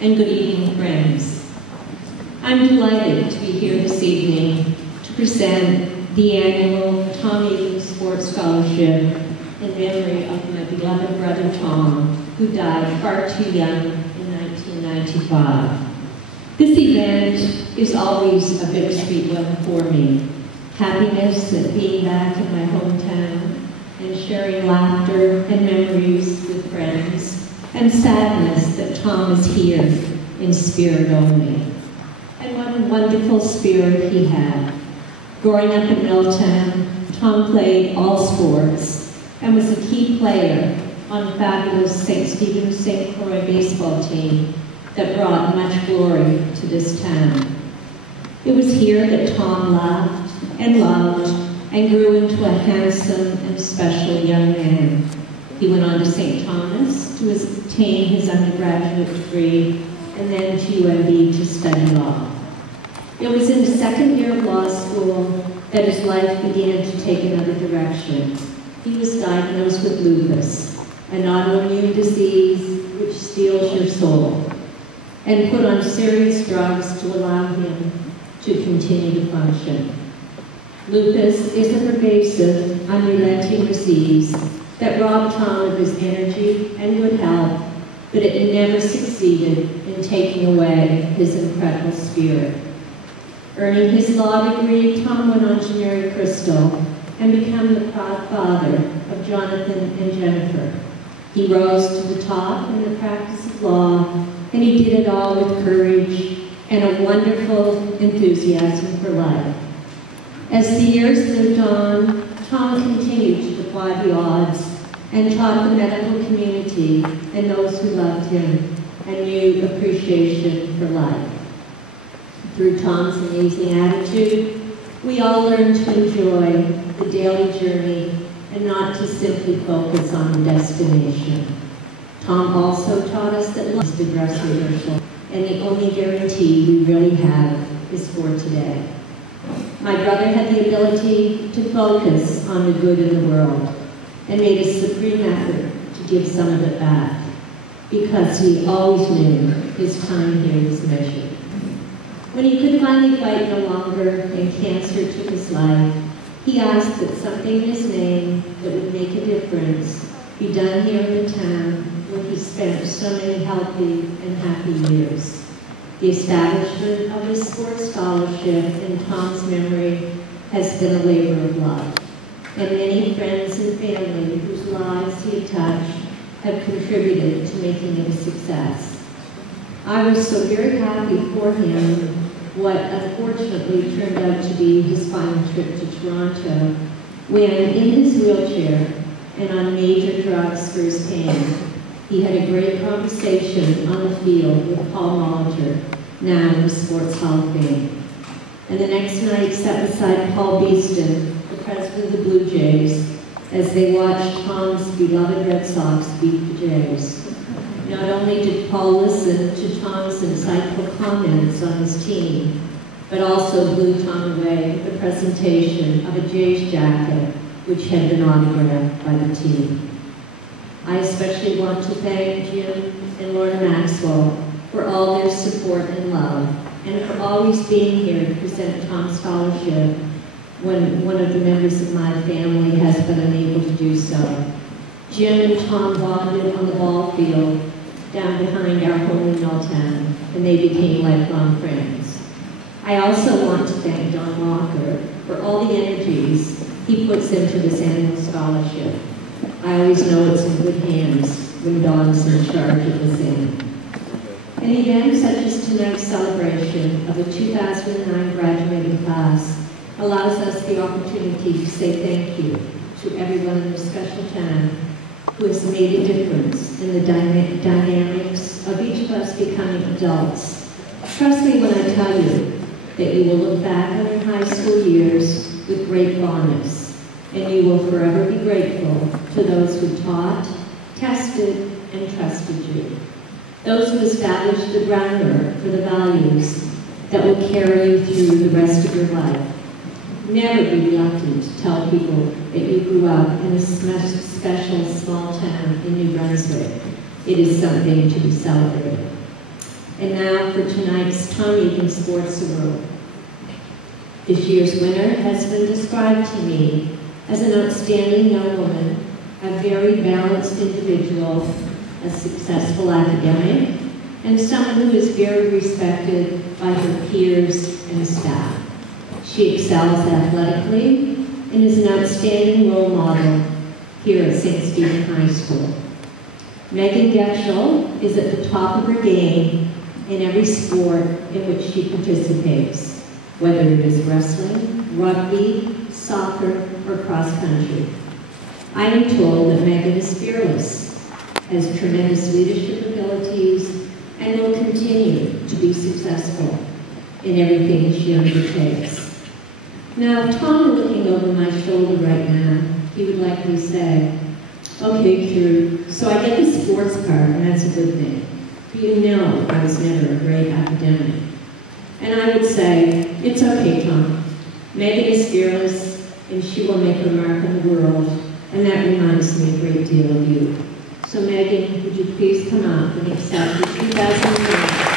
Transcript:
and good evening, friends. I'm delighted to be here this evening to present the annual Tom Eagan Sports Scholarship in memory of my beloved brother Tom, who died far too young in 1995. This event is always a bittersweet one for me. Happiness at being back in my hometown and sharing laughter and memories with friends, and sadness that Tom is here in spirit only. And what a wonderful spirit he had. Growing up in Milltown, Tom played all sports and was a key player on the fabulous St. Stephen's St. Croix baseball team that brought much glory to this town. It was here that Tom laughed and loved and grew into a handsome and special young man. He went on to St. Thomas to obtain his undergraduate degree and then to UMB to study law. It was in the second year of law school that his life began to take another direction. He was diagnosed with lupus, an autoimmune disease which steals your soul, and put on serious drugs to allow him to continue to function. Lupus is a pervasive, unrelenting disease that robbed Tom of his energy and good health, but it never succeeded in taking away his incredible spirit. Earning his law degree, Tom went on to marry Crystal and become the proud father of Jonathan and Jennifer. He rose to the top in the practice of law, and he did it all with courage and a wonderful enthusiasm for life. As the years moved on, Tom continued to defy the odds and taught the medical community and those who loved him a new appreciation for life. Through Tom's amazing attitude, we all learned to enjoy the daily journey and not to simply focus on the destination. Tom also taught us that love is the dress rehearsal, and the only guarantee we really have is for today. My brother had the ability to focus on the good in the world and made a supreme effort to give some of it back, because he always knew his time here was measured. When he could finally fight no longer and cancer took his life, he asked that something in his name that would make a difference be done here in the town where he spent so many healthy and happy years. The establishment of this sports scholarship in Tom's memory has been a labor of love, and many friends and family whose lives he had touched have contributed to making it a success. I was so very happy for him what unfortunately turned out to be his final trip to Toronto, when in his wheelchair and on major drugs for his pain, he had a great conversation on the field with Paul Molitor, now in the Sports Hall of Fame. And the next night sat beside Paul Beeston, the president of the Blue Jays, as they watched Tom's beloved Red Sox beat the Jays. Not only did Paul listen to Tom's insightful comments on his team, but also blew Tom away with the presentation of a Jays jacket which had been autographed by the team. I especially want to thank Jim and Lorna Maxwell for all their support and love, and for always being here to present Tom's scholarship when one of the members of my family has been unable to do so. Jim and Tom bonded on the ball field down behind our home in Milltown, and they became lifelong friends. I also want to thank Don Walker for all the energies he puts into this annual scholarship. I always know it's in good hands when Don's in charge of the thing. An event such as tonight's celebration of the 2009 graduating class allows us the opportunity to say thank you to everyone in this special town who has made a difference in the dynamics of each of us becoming adults. Trust me when I tell you that you will look back on your high school years with great fondness, and you will forever be grateful to those who taught, tested, and trusted you. Those who established the groundwork for the values that will carry you through the rest of your life. Never be reluctant to tell people that you grew up in a special small town in New Brunswick. It is something to be celebrated. And now for tonight's Tom Eagan Sports Award. This year's winner has been described to me as an outstanding young woman, a very balanced individual, a successful academic, and someone who is very respected by her peers and staff. She excels athletically and is an outstanding role model here at St. Stephen High School. Megan Getchell is at the top of her game in every sport in which she participates, whether it is wrestling, rugby, soccer, or cross country. I am told that Megan is fearless, has tremendous leadership abilities, and will continue to be successful in everything she undertakes. Now, if Tom were looking over my shoulder right now, he would likely say, okay, Drew, so I get the sports part, and that's a good thing. But you know I was never a great academic. And I would say, it's okay, Tom. Megan is fearless, and she will make her mark in the world, and that reminds me a great deal of you. So Megan, would you please come up and accept the 2009